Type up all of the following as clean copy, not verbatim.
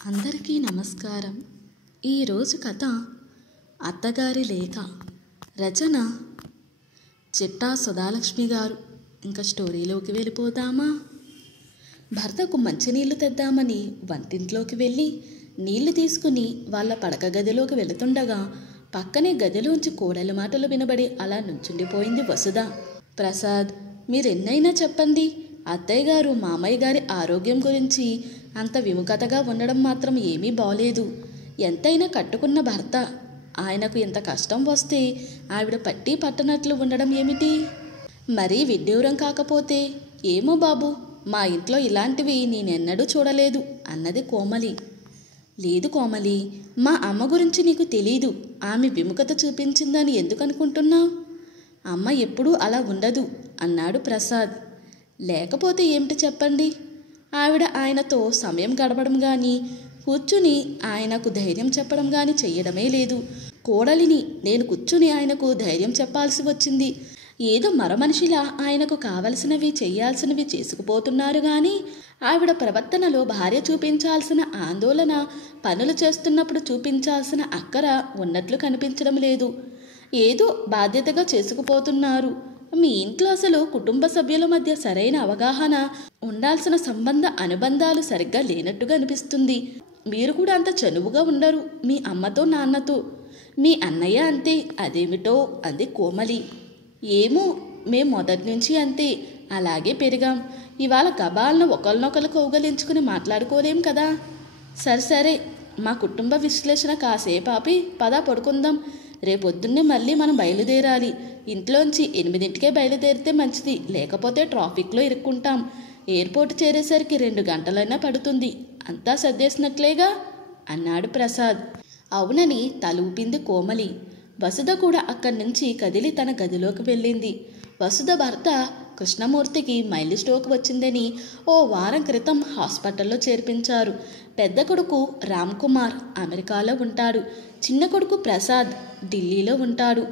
అందరికీ నమస్కారం. ఈరోజు కథ అత్తగారి లేఖ. రచన చిట్టా సుధాలక్ష్మి గారు. ఇంకా స్టోరీలోకి వెళ్ళిపోదామా? భర్తకు మంచినీళ్లు తెద్దామని వంటింట్లోకి వెళ్ళి నీళ్లు తీసుకుని వాళ్ళ పడక గదిలోకి వెళుతుండగా పక్కనే గదిలోంచి కోడలి మాటలు వినబడి అలా నుంచుండిపోయింది వసుధ. ప్రసాద్, మీరెన్నైనా చెప్పండి, అత్తయ్య గారు మామయ్య గారి ఆరోగ్యం గురించి అంత విముఖతగా ఉండడం మాత్రం ఏమీ బాలేదు. ఎంతైనా కట్టుకున్న భర్త, ఆయనకు ఎంత కష్టం వస్తే ఆవిడ పట్టి పట్టనట్లు ఉండడం ఏమిటి? మరీ విడ్డూరం కాకపోతే? ఏమో బాబు, మా ఇంట్లో ఇలాంటివి నేనెన్నడూ చూడలేదు అన్నది కోమలి. లేదు కోమలి, మా అమ్మ గురించి నీకు తెలీదు. ఆమె విముఖత చూపించిందని ఎందుకు అనుకుంటున్నావు? అమ్మ ఎప్పుడూ అలా ఉండదు అన్నాడు ప్రసాద్. లేకపోతే ఏమిటి చెప్పండి? ఆవిడ ఆయనతో సమయం గడపడం కానీ కూర్చుని ఆయనకు ధైర్యం చెప్పడం కానీ చెయ్యడమే లేదు. కోడలిని నేను కూర్చుని ఆయనకు ధైర్యం చెప్పాల్సి వచ్చింది. ఏదో మరమనిషిలా ఆయనకు కావలసినవి చెయ్యాల్సినవి చేసుకుపోతున్నారు కానీ ఆవిడ ప్రవర్తనలో భార్య చూపించాల్సిన ఆందోళన, పనులు చేస్తున్నప్పుడు చూపించాల్సిన అక్కర ఉన్నట్లు కనిపించడం లేదు. ఏదో బాధ్యతగా చేసుకుపోతున్నారు. మీ ఇంట్లో అసలు కుటుంబ సభ్యుల మధ్య సరైన అవగాహన, ఉండాల్సిన సంబంధ అనుబంధాలు సరిగ్గా లేనట్టుగా అనిపిస్తుంది. మీరు కూడా అంత చనువుగా ఉండరు మీ అమ్మతో నాన్నతో. మీ అన్నయ్య అంతే. అదేమిటో అంది కోమలి. ఏమో, మేం మొదటి నుంచి అంతే, అలాగే పెరిగాం. ఇవాళ గబాలను ఒకరినొకరు కౌగలించుకుని మాట్లాడుకోలేం కదా. సరే, మా కుటుంబ విశ్లేషణ కాసేపు ఆపి పద పడుకుందాం. రేపొద్దున్నే మళ్ళీ మనం బయలుదేరాలి. ఇంట్లోంచి 8ంటికే బయలుదేరితే మంచిది, లేకపోతే ట్రాఫిక్లో ఇరుక్కుంటాం. ఎయిర్పోర్ట్ చేరేసరికి 2 గంటలైనా పడుతుంది. అంతా సర్దేసినట్లేగా అన్నాడు ప్రసాద్. అవునని తలూపింది కోమలి. వసుధ కూడా అక్కడి నుంచి కదిలి తన గదిలోకి వెళ్ళింది. వసుధ భర్త కృష్ణమూర్తికి మైలు స్ట్రోక్ వచ్చిందని ఓ వారం క్రితం హాస్పిటల్లో చేర్పించారు. పెద్ద కొడుకు రామ్ కుమార్ అమెరికాలో ఉంటాడు. చిన్న కొడుకు ప్రసాద్ ఢిల్లీలో ఉంటాడు.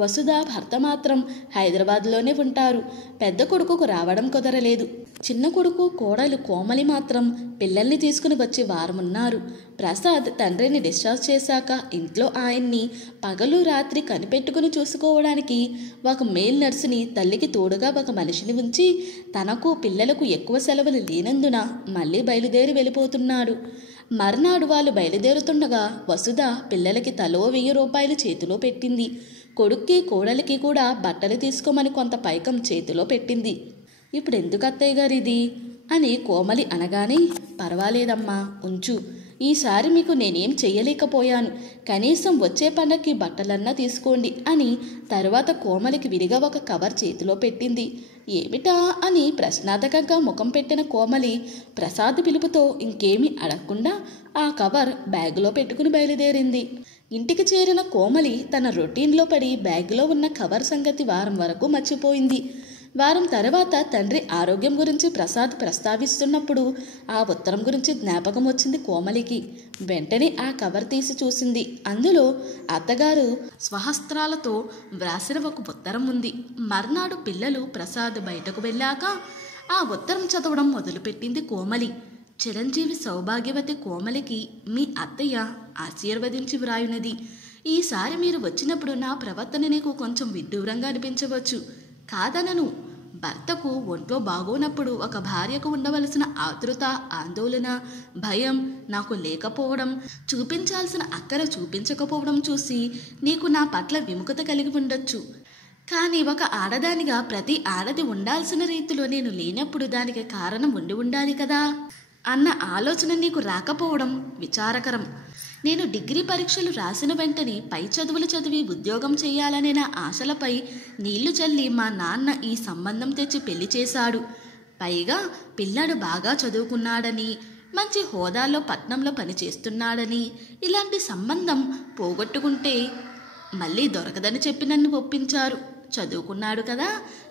వసుధ భర్త మాత్రం హైదరాబాద్లోనే ఉంటారు. పెద్ద కొడుకుకు రావడం కుదరలేదు. చిన్న కొడుకు కోడలు కోమలి మాత్రం పిల్లల్ని తీసుకుని వచ్చి వారమున్నారు. ప్రసాద్ తండ్రిని డిశ్చార్జ్ చేశాక ఇంట్లో ఆయన్ని పగలు రాత్రి కనిపెట్టుకుని చూసుకోవడానికి ఒక మేల్ నర్సుని, తల్లికి తోడుగా ఒక మనిషిని ఉంచి తనకు పిల్లలకు ఎక్కువ సెలవులు లేనందున మళ్ళీ బయలుదేరి వెళ్ళిపోతున్నాడు. మర్నాడు వాళ్ళు బయలుదేరుతుండగా వసుధ పిల్లలకి తలో 1000 రూపాయలు చేతిలో పెట్టింది. కొడుక్కి కోడలికి కూడా బట్టలు తీసుకోమని కొంత పైకం చేతిలో పెట్టింది. ఇప్పుడు ఎందుకు అత్తయ్య గారు ఇది అని కోమలి అనగానే, పర్వాలేదమ్మా, ఉంచు. ఈసారి మీకు నేనేం చెయ్యలేకపోయాను. కనీసం వచ్చే పండగకి బట్టలన్నా తీసుకోండి అని తరువాత కోమలికి విడిగా ఒక కవర్ చేతిలో పెట్టింది. ఏమిటా అని ప్రశ్నార్థకంగా ముఖం పెట్టిన కోమలి ప్రసాద్ పిలుపుతో ఇంకేమీ అడగకుండా ఆ కవర్ బ్యాగులో పెట్టుకుని బయలుదేరింది. ఇంటికి చేరిన కోమలి తన రొటీన్లో పడి బ్యాగులో ఉన్న కవర్ సంగతి వారం వరకు మర్చిపోయింది. వారం తర్వాత తండ్రి ఆరోగ్యం గురించి ప్రసాద్ ప్రస్తావిస్తున్నప్పుడు ఆ ఉత్తరం గురించి జ్ఞాపకం వచ్చింది కోమలికి. వెంటనే ఆ కవర్ తీసి చూసింది. అందులో అత్తగారు స్వహస్త్రాలతో వ్రాసిన ఒక ఉత్తరం ఉంది. మర్నాడు పిల్లలు ప్రసాద్ బయటకు వెళ్ళాక ఆ ఉత్తరం చదవడం మొదలుపెట్టింది కోమలి. చిరంజీవి సౌభాగ్యవతి కోమలికి మీ అత్తయ్య ఆశీర్వదించి వ్రాయునది. ఈసారి మీరు వచ్చినప్పుడు నా ప్రవర్తన నీకు కొంచెం విడ్డూరంగా అనిపించవచ్చు. కాదనను. భర్తకు ఒంట్లో బాగోనప్పుడు ఒక భార్యకు ఉండవలసిన ఆతృత, ఆందోళన, భయం నాకు లేకపోవడం, చూపించాల్సిన అక్కర చూపించకపోవడం చూసి నీకు నా పట్ల విముఖత కలిగి ఉండొచ్చు. కానీ ఒక ఆడదానిగా ప్రతి ఆడది ఉండాల్సిన రీతిలో నేను లేనప్పుడు దానికి కారణం ఉండాలి కదా అన్న ఆలోచన నీకు రాకపోవడం విచారకరం. నేను డిగ్రీ పరీక్షలు రాసిన వెంటనే పై చదువులు చదివి ఉద్యోగం చేయాలనే నా ఆశలపై నీళ్లు చల్లి మా నాన్న ఈ సంబంధం తెచ్చి పెళ్లి చేశాడు. పైగా పిల్లాడు బాగా చదువుకున్నాడని, మంచి హోదాలో పట్నంలో పనిచేస్తున్నాడని, ఇలాంటి సంబంధం పోగొట్టుకుంటే మళ్ళీ దొరకదని చెప్పి నన్ను ఒప్పించారు. చదువుకున్నాడు కదా,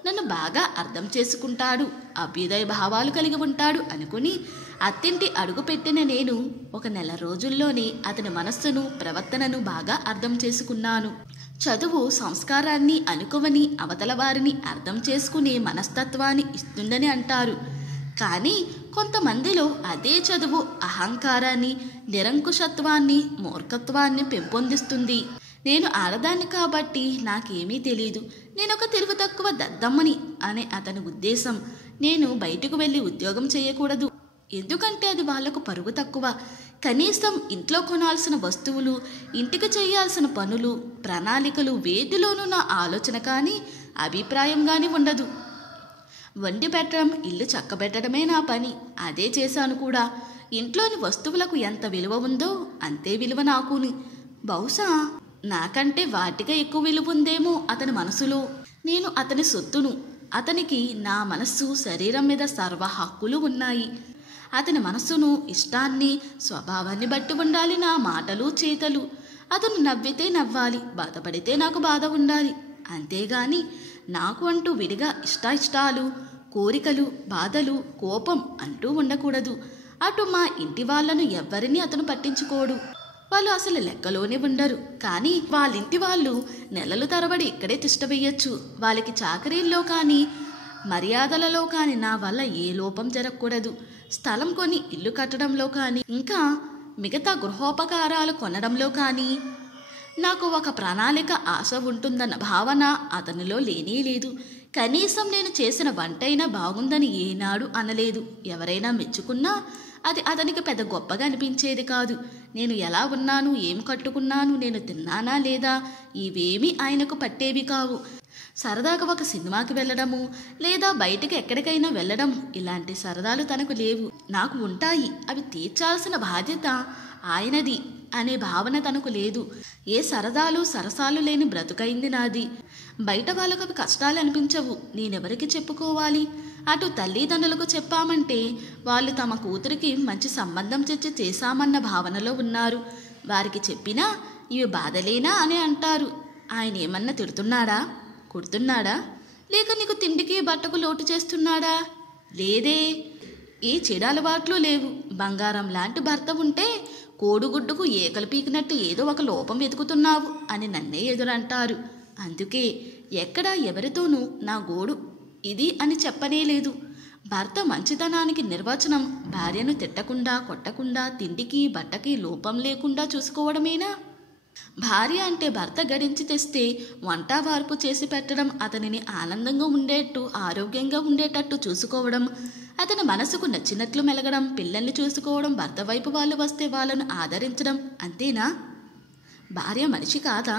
నన్ను బాగా అర్థం చేసుకుంటాడు, అభ్యుదయ భావాలు కలిగి ఉంటాడు అనుకుని అత్తింటి అడుగు పెట్టిన నేను ఒక నెల రోజుల్లోనే అతని మనస్సును, ప్రవర్తనను బాగా అర్థం చేసుకున్నాను. చదువు సంస్కారాన్ని అనుకువని అవతల వారిని అర్థం చేసుకునే మనస్తత్వాన్ని ఇస్తుందని అంటారు. కానీ కొంతమందిలో అదే చదువు అహంకారాన్ని, నిరంకుశత్వాన్ని, మూర్ఖత్వాన్ని పెంపొందిస్తుంది. నేను ఆడదాన్ని కాబట్టి నాకేమీ తెలీదు, నేనొక తెలివి తక్కువ దద్దమ్మని అనే అతని ఉద్దేశం. నేను బయటకు వెళ్ళి ఉద్యోగం చేయకూడదు, ఎందుకంటే అది వాళ్లకు పరుగు తక్కువ. కనీసం ఇంట్లో కొనాల్సిన వస్తువులు, ఇంటికి చేయాల్సిన పనులు, ప్రణాళికలు వేటిలోనూ నా ఆలోచన కానీ అభిప్రాయం కానీ ఉండదు. వండి పెట్టడం, ఇల్లు చక్కబెట్టడమే నా పని, అదే చేశాను కూడా. ఇంట్లోని వస్తువులకు ఎంత విలువ ఉందో అంతే విలువ నాకుని. బహుశా నాకంటే వాటిగా ఎక్కువ విలువ ఉందేమో అతని మనసులో. నేను అతని సొత్తును. అతనికి నా మనస్సు, శరీరం మీద సర్వ హక్కులు ఉన్నాయి. అతని మనస్సును, ఇష్టాన్ని, స్వభావాన్ని బట్టి ఉండాలి నా మాటలు, చేతలు. అతను నవ్వితే నవ్వాలి, బాధపడితే నాకు బాధ ఉండాలి. అంతేగాని నాకు అంటూ విడిగా ఇష్టాలు, కోరికలు, బాధలు, కోపం అంటూ ఉండకూడదు. అటు మా ఇంటి వాళ్ళను ఎవ్వరినీ అతను పట్టించుకోడు. వాళ్ళు అసలు లెక్కలోనే ఉండరు. కానీ వాళ్ళింటి వాళ్ళు నెలలు తరబడి ఇక్కడే తిష్టవేయచ్చు. వాళ్ళకి చాకరీల్లో కానీ మర్యాదలలో కానీ నా వల్ల ఏ లోపం జరగకూడదు. స్థలం కొని ఇల్లు కట్టడంలో కానీ, ఇంకా మిగతా గృహోపకారాలు కొనడంలో కానీ నాకు ఒక ప్రణాళిక, ఆశ ఉంటుందన్న భావన అతనిలో లేనే లేదు. కనీసం నేను చేసిన వంటైనా బాగుందని ఏనాడు అనలేదు. ఎవరైనా మెచ్చుకున్నా అది అతనికి పెద్ద గొప్పగా అనిపించేది కాదు. నేను ఎలా ఉన్నాను, ఏం కట్టుకున్నాను, నేను తిన్నానా లేదా, ఇవేమీ ఆయనకు పట్టేవి కావు. సరదాగా ఒక సినిమాకి వెళ్ళడము, లేదా బయటికి ఎక్కడికైనా వెళ్ళడం, ఇలాంటి సరదాలు తనకు లేవు. నాకు ఉంటాయి, అవి తీర్చాల్సిన బాధ్యత ఆయనది అనే భావన తనకు లేదు. ఏ సరదాలు, సరసాలు లేని బ్రతుకైంది నాది. బయట వాళ్ళకు అవి కష్టాలు అనిపించవు. నేనెవరికి చెప్పుకోవాలి? అటు తల్లిదండ్రులకు చెప్పామంటే వాళ్ళు తమ కూతురికి మంచి సంబంధం చేశామన్న భావనలో ఉన్నారు. వారికి చెప్పినా ఇవి బాధలేనా అని అంటారు. ఆయన ఏమన్నా తిడుతున్నాడా, కుడుతున్నాడా, లేక నీకు తిండికి బట్టకు లోటు చేస్తున్నాడా? లేదే, ఏ చెడు అలవాట్లు లేవు. బంగారం లాంటి భర్త ఉంటే కోడుగుడ్డుకు ఏకలు పీకినట్టు ఏదో ఒక లోపం వెతుకుతున్నావు అని నన్నే ఎదురంటారు. అందుకే ఎక్కడా ఎవరితోనూ నా గోడు ఇది అని చెప్పనేలేదు. భర్త మంచితనానికి నిర్వచనం భార్యను తిట్టకుండా, కొట్టకుండా, తిండికి బట్టకి లోపం లేకుండా చూసుకోవడమేనా? భార్య అంటే భర్త గడించి తెస్తే వంట వార్పు చేసి పెట్టడం, అతనిని ఆనందంగా ఉండేట్టు, ఆరోగ్యంగా ఉండేటట్టు చూసుకోవడం, అతని మనసుకు నచ్చినట్లు మెలగడం, పిల్లల్ని చూసుకోవడం, భర్త వైపు వాళ్ళు వస్తే వాళ్ళను ఆదరించడం, అంతేనా? భార్య మనిషి కాదా?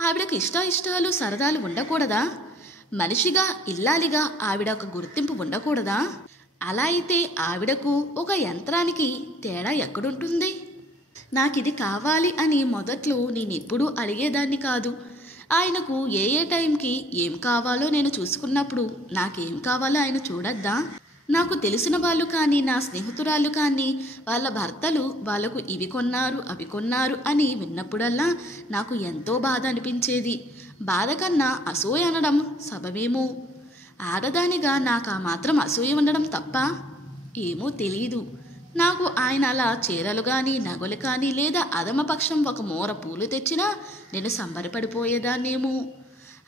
ఆవిడకు ఇష్టాలు, సరదాలు ఉండకూడదా? మనిషిగా, ఇల్లాలిగా ఆవిడ ఒక గుర్తింపు ఉండకూడదా? అలా అయితే ఆవిడకు ఒక యంత్రానికి తేడా ఎక్కడుంటుంది? నాకిది కావాలి అని మొదట్లో నేనెప్పుడూ అడిగేదాన్ని కాదు. ఆయనకు ఏ టైంకి ఏం కావాలో నేను చూసుకున్నప్పుడు నాకేం కావాలో ఆయన చూడద్దా? నాకు తెలిసిన వాళ్ళు కానీ, నా స్నేహితురాళ్ళు కానీ, వాళ్ళ భర్తలు వాళ్లకు ఇవి కొన్నారు, అవి కొన్నారు అని విన్నప్పుడల్లా నాకు ఎంతో బాధ అనిపించేది. బాధ కన్నా అసూయ అనడం సబబేమో. ఆడదానిగా నాకు ఆ మాత్రం అసూయ ఉండడం తప్ప ఏమో తెలీదు. నాకు ఆయన అలా చీరలు కానీ, నగలు కానీ, లేదా అధమపక్షం ఒక మూర పూలు తెచ్చినా నేను సంబరపడిపోయేదాన్నేమో.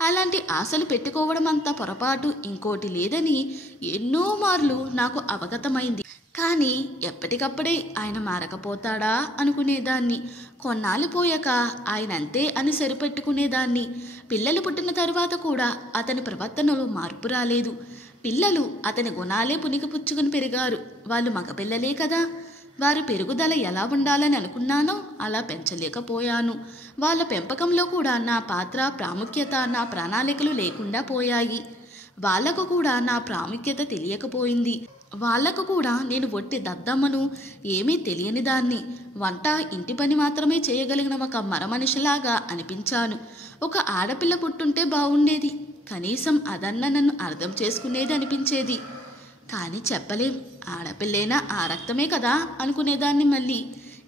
అలాంటి ఆశలు పెట్టుకోవడం అంత పొరపాటు ఇంకోటి లేదని ఎన్నో మార్లు నాకు అవగతమైంది. కానీ ఎప్పటికప్పుడే ఆయన మారకపోతాడా అనుకునేదాన్ని. కొన్నాళ్ళు పోయాక ఆయన అంతే అని సరిపెట్టుకునేదాన్ని. పిల్లలు పుట్టిన తరువాత కూడా అతని ప్రవర్తనలో మార్పు రాలేదు. పిల్లలు అతని గుణాలే పుణికిపుచ్చుకుని పెరిగారు. వాళ్ళు మగపిల్లలే కదా. వారి పెరుగుదల ఎలా ఉండాలని అనుకున్నానో అలా పెంచలేకపోయాను. వాళ్ళ పెంపకంలో కూడా నా పాత్ర, ప్రాముఖ్యత, నా ప్రణాళికలు లేకుండా పోయాయి. వాళ్లకు కూడా నా ప్రాముఖ్యత తెలియకపోయింది. వాళ్లకు కూడా నేను ఒట్టి దద్దమ్మను, ఏమీ తెలియని దాన్ని, వంట, ఇంటి పని మాత్రమే చేయగలిగిన ఒక మరమనిషిలాగా అనిపించాను. ఒక ఆడపిల్ల పుట్టుంటే బాగుండేది, కనీసం అదన్న నన్ను అర్థం చేసుకునేది అనిపించేది. కానీ చెప్పలేం, ఆడపిల్లైనా ఆ రక్తమే కదా అనుకునేదాన్ని. మళ్ళీ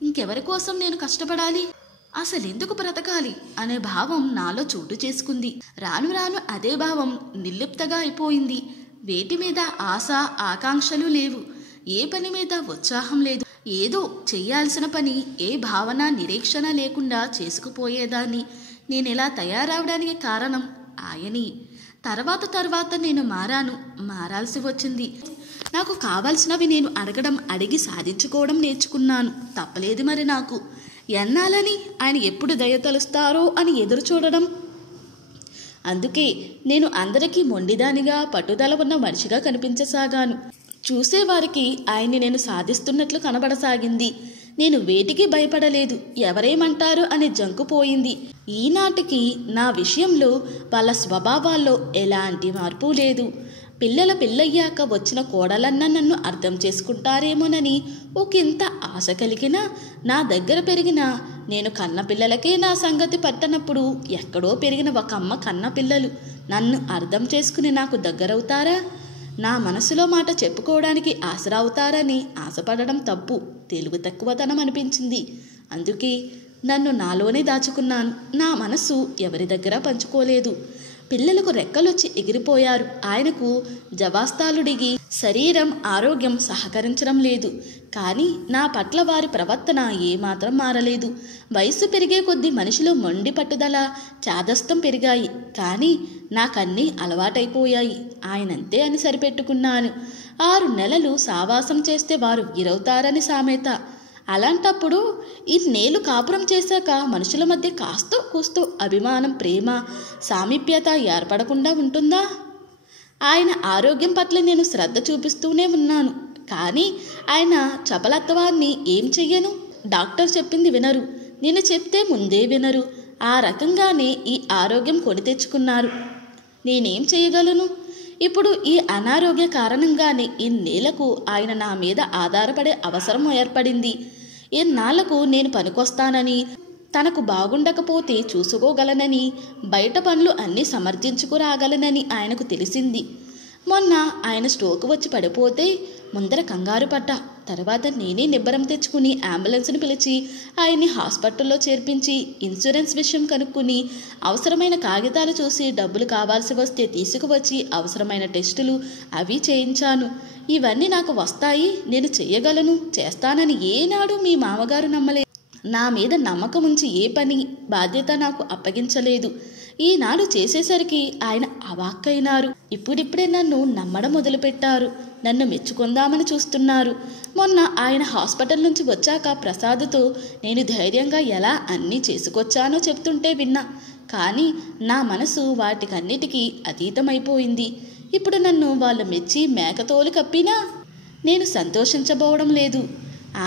ఇంకెవరి కోసం నేను కష్టపడాలి, అసలెందుకు బ్రతకాలి అనే భావం నాలో చోటు చేసుకుంది. రాను రాను అదే భావం నిర్లిప్తగా అయిపోయింది. వేటి మీద ఆశ, ఆకాంక్షలు లేవు. ఏ పని మీద ఉత్సాహం లేదు. ఏదో చెయ్యాల్సిన పని ఏ భావన, నిరీక్షణ లేకుండా చేసుకుపోయేదాన్ని. నేనెలా తయారవడానికి కారణం ఆయని. తర్వాత నేను మారాల్సి వచ్చింది. నాకు కావాల్సినవి నేను అడగడం, అడిగి సాధించుకోవడం నేర్చుకున్నాను. తప్పలేదు మరి నాకు. ఎన్నాలని ఆయన ఎప్పుడు దయ తలుస్తారో అని ఎదురు చూడడం. అందుకే నేను అందరికీ మొండిదానిగా, పట్టుదల ఉన్న మనిషిగా కనిపించసాగాను. చూసేవారికి ఆయన్ని నేను సాధిస్తున్నట్లు కనబడసాగింది. నేను వేటికి భయపడలేదు. ఎవరేమంటారు అనే జంకు పోయింది. ఈనాటికి నా విషయంలో వాళ్ళ స్వభావాల్లో ఎలాంటి మార్పు లేదు. పెళ్ళయ్యాక వచ్చిన కోడలన్నా నన్ను అర్థం చేసుకుంటారేమోనని ఒకంత ఆశ కలిగినా, నా దగ్గర పెరిగిన నేను కన్న పిల్లలకే నా సంగతి పట్టనప్పుడు ఎక్కడో పెరిగిన ఒక అమ్మ కన్న పిల్లలు నన్ను అర్థం చేసుకుని నాకు దగ్గరవుతారా? నా మనసులో మాట చెప్పుకోవడానికి ఆసరా అవుతారని ఆశపడడం తప్పు, తెలివి తక్కువతనం అనిపించింది. అందుకే నన్ను నాలోనే దాచుకున్నాను. నా మనసు ఎవరి దగ్గర పంచుకోలేదు. పిల్లలకు రెక్కలొచ్చి ఎగిరిపోయారు. ఆయనకు జవాస్తాలుడిగి శరీరం, ఆరోగ్యం సహకరించడం లేదు. కానీ నా పట్ల వారి ప్రవర్తన ఏమాత్రం మారలేదు. వయసు పెరిగే కొద్దీ మనిషిలో మొండి పట్టుదల, చాదస్తం పెరిగాయి. కానీ నాకన్నీ అలవాటైపోయాయి. ఆయనంతే అని సరిపెట్టుకున్నాను. 6 నెలలు సావాసం చేస్తే వారు వీరవుతారని సామెత. అలాంటప్పుడు ఇన్నేళ్ళు కాపురం చేశాక మనుషుల మధ్య కాస్తో కూస్తో అభిమానం, ప్రేమ, సామీప్యత ఏర్పడకుండా ఉంటుందా? ఆయన ఆరోగ్యం పట్ల నేను శ్రద్ధ చూపిస్తూనే ఉన్నాను. కానీ ఆయన చపలత్వాన్ని ఏం చెయ్యను? డాక్టర్ చెప్పింది వినరు, నేను చెప్తే ముందే వినరు. ఆ రకంగానే ఈ ఆరోగ్యం కొని తెచ్చుకున్నారు. నేనేం చేయగలను? ఇప్పుడు ఈ అనారోగ్య కారణంగానే ఇన్నేళ్లకు ఆయన నా మీద ఆధారపడే అవసరం ఏర్పడింది. ఇన్నాళ్లకు నేను పనికొస్తానని, తనకు బాగుండకపోతే చూసుకోగలనని, బయట పనులు అన్నీ సమర్థించుకురాగలనని ఆయనకు తెలిసింది. మొన్న ఆయన స్ట్రోక్ వచ్చి పడిపోతే ముందర కంగారు పడ్డా. తర్వాత నేనే నిబ్బరం తెచ్చుకుని అంబులెన్స్ను పిలిచి ఆయన్ని హాస్పిటల్లో చేర్పించి ఇన్సూరెన్స్ విషయం కనుక్కుని అవసరమైన కాగితాలు చూసి డబ్బులు కావాల్సి వస్తే తీసుకువచ్చి అవసరమైన టెస్టులు అవి చేయించాను. ఇవన్నీ నాకు వస్తాయి, నేను చెయ్యగలను, చేస్తానని ఏనాడు మీ మామగారు నమ్మలేదు. నా మీద నమ్మకం ఉంచి ఏ పని, బాధ్యత నాకు అప్పగించలేదు. ఈనాడు చేసేసరికి ఆయన అవాక్కైనారు. ఇప్పుడిప్పుడే నన్ను నమ్మడం మొదలుపెట్టారు. నన్ను మెచ్చుకుందామని చూస్తున్నారు. మొన్న ఆయన హాస్పిటల్ నుంచి వచ్చాక ప్రసాద్తో నేను ధైర్యంగా ఎలా అన్నీ చేసుకొచ్చానో చెప్తుంటే విన్నా. కానీ నా మనసు వాటికన్నిటికీ అతీతమైపోయింది. ఇప్పుడు నన్ను వాళ్ళు మెచ్చి మేకతోలు కప్పినా నేను సంతోషించబోవడం లేదు.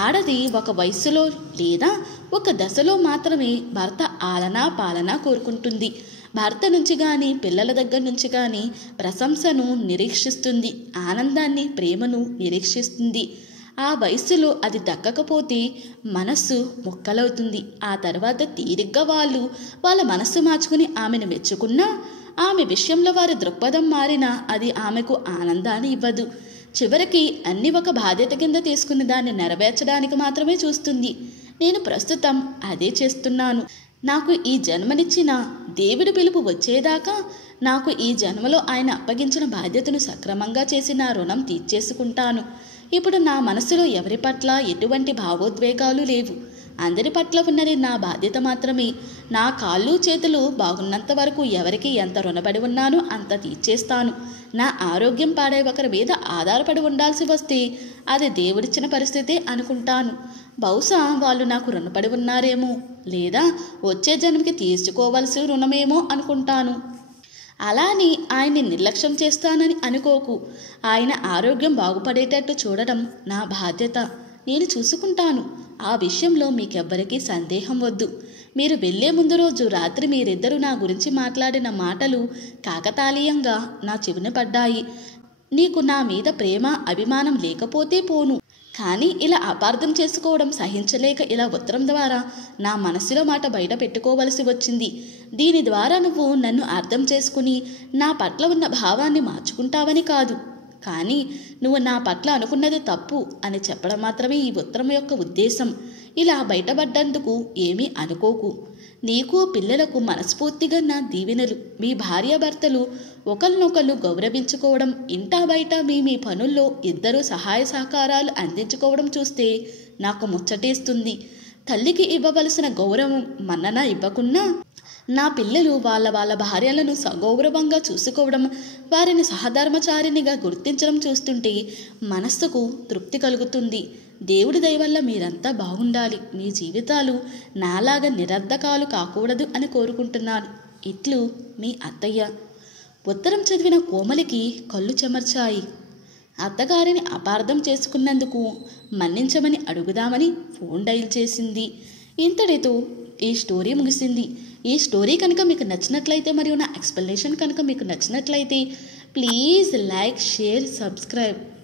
ఆడది ఒక వయస్సులో లేదా ఒక దశలో మాత్రమే భర్త ఆలనా పాలనా కోరుకుంటుంది. భర్త నుంచి కానీ పిల్లల దగ్గర నుంచి కానీ ప్రశంసను నిరీక్షిస్తుంది, ఆనందాన్ని, ప్రేమను నిరీక్షిస్తుంది. ఆ వయస్సులో అది దక్కకపోతే మనస్సు ముక్కలవుతుంది. ఆ తర్వాత తీరిగ్గా వాళ్ళ మనస్సు మార్చుకుని ఆమెను మెచ్చుకున్నా, ఆమె విషయంలో వారి దృక్పథం మారినా అది ఆమెకు ఆనందాన్ని ఇవ్వదు. చివరికి అన్ని ఒక బాధ్యత కింద తీసుకుని దాన్ని నెరవేర్చడానికి మాత్రమే చూస్తుంది. నేను ప్రస్తుతం అదే చేస్తున్నాను. నాకు ఈ జన్మనిచ్చిన దేవుడి పిలుపు వచ్చేదాకా నాకు ఈ జన్మలో ఆయన అప్పగించిన బాధ్యతను సక్రమంగా చేసి నా రుణం తీర్చేసుకుంటాను. ఇప్పుడు నా మనసులో ఎవరి పట్ల ఎటువంటి భావోద్వేగాలు లేవు. అందరి పట్ల ఉన్నది నా బాధ్యత మాత్రమే. నా కాళ్ళు చేతులు బాగున్నంత వరకు ఎవరికి ఎంత రుణపడి ఉన్నానో అంత తీర్చేస్తాను. నా ఆరోగ్యం పాడే ఒకరి మీద ఆధారపడి ఉండాల్సి వస్తే అది దేవుడిచ్చిన పరిస్థితే అనుకుంటాను. బహుశా వాళ్ళు నాకు రుణపడి ఉన్నారేమో, లేదా వచ్చే జన్మకి తీర్చుకోవలసి రుణమేమో అనుకుంటాను. అలాని ఆయన్ని నిర్లక్ష్యం చేస్తానని అనుకోకు. ఆయన ఆరోగ్యం బాగుపడేటట్టు చూడడం నా బాధ్యత. నేను చూసుకుంటాను. ఆ విషయంలో మీకెవ్వరికీ సందేహం వద్దు. మీరు వెళ్లే ముందు రోజు రాత్రి మీరిద్దరూ నా గురించి మాట్లాడిన మాటలు కాకతాళీయంగా నా చెవిన పడ్డాయి. నీకు నా మీద ప్రేమ, అభిమానం లేకపోతే పోను, కానీ ఇలా అపార్థం చేసుకోవడం సహించలేక ఇలా ఉత్తరం ద్వారా నా మనసులో మాట బయట పెట్టుకోవలసి వచ్చింది. దీని ద్వారా నువ్వు నన్ను అర్థం చేసుకుని నా పట్ల ఉన్న భావాన్ని మార్చుకుంటావని కాదు, కానీ నువ్వు నా పట్ల అనుకున్నది తప్పు అని చెప్పడం మాత్రమే ఈ ఉత్తరం యొక్క ఉద్దేశం. ఇలా బయటపడ్డందుకు ఏమీ అనుకోకు. నీకు పిల్లలకు మనస్ఫూర్తిగా నా దీవెనలు. మీ భార్యాభర్తలు ఒకరినొకరు గౌరవించుకోవడం, ఇంటా బయట మీ పనుల్లో ఇద్దరూ సహాయ సహకారాలు అందించుకోవడం చూస్తే నాకు ముచ్చటేస్తుంది. తల్లికి ఇవ్వవలసిన గౌరవం మన్నన ఇవ్వకున్నా నా పిల్లలు వాళ్ళ భార్యలను సగౌరవంగా చూసుకోవడం, వారిని సహధర్మచారినిగా గుర్తించడం చూస్తుంటే మనస్సుకు తృప్తి కలుగుతుంది. దేవుడి దయ వల్ల మీరంతా బాగుండాలి, మీ జీవితాలు నాలాగా నిరర్ధకాలు కాకూడదు అని కోరుకుంటున్నాను. ఇట్లు మీ అత్తయ్య. ఉత్తరం చదివిన కోమలికి కళ్ళు చెమర్చాయి. అత్తగారిని అపార్థం చేసుకున్నందుకు మన్నించమని అడుగుదామని ఫోన్ డైల్ చేసింది. ఇంతటితో ఈ స్టోరీ ముగిసింది. ఈ స్టోరీ కనుక మీకు నచ్చినట్లయితే మరియు నా ఎక్స్ప్లెనేషన్ కనుక మీకు నచ్చినట్లయితే ప్లీజ్ లైక్, షేర్, సబ్స్క్రైబ్.